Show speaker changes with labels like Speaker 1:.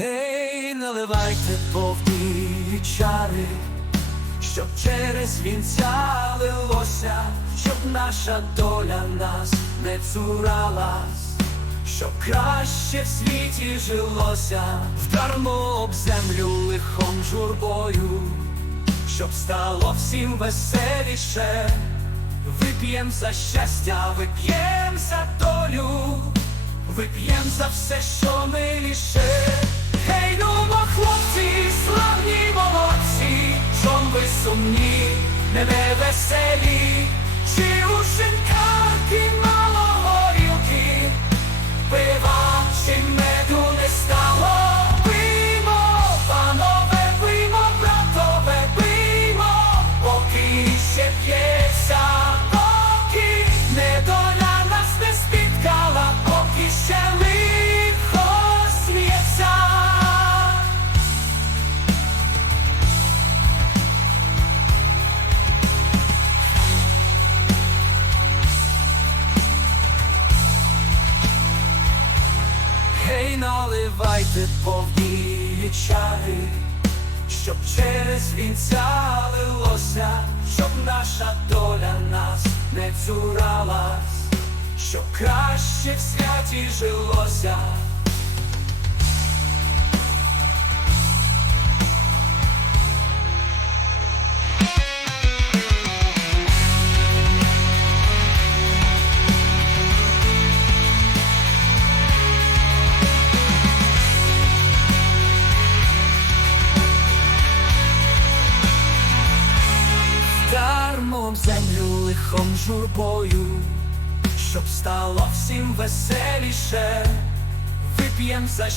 Speaker 1: Гей, наливайте повні чари, щоб через вінця лилося, щоб наша доля нас не цуралась, щоб краще в світі жилося, вдармо об землю лихом журбою, щоб стало всім веселіше, вип'єм за щастя, вип'єм за долю. Вип'єм за все, що миліше. Сумні, не невеселі, наливайте повні чари, щоб через вінця лилося, щоб наша доля нас не цуралась, щоб краще в святі жилося. Дармом землю лихом журбою, щоб стало всім веселіше, вип'єм за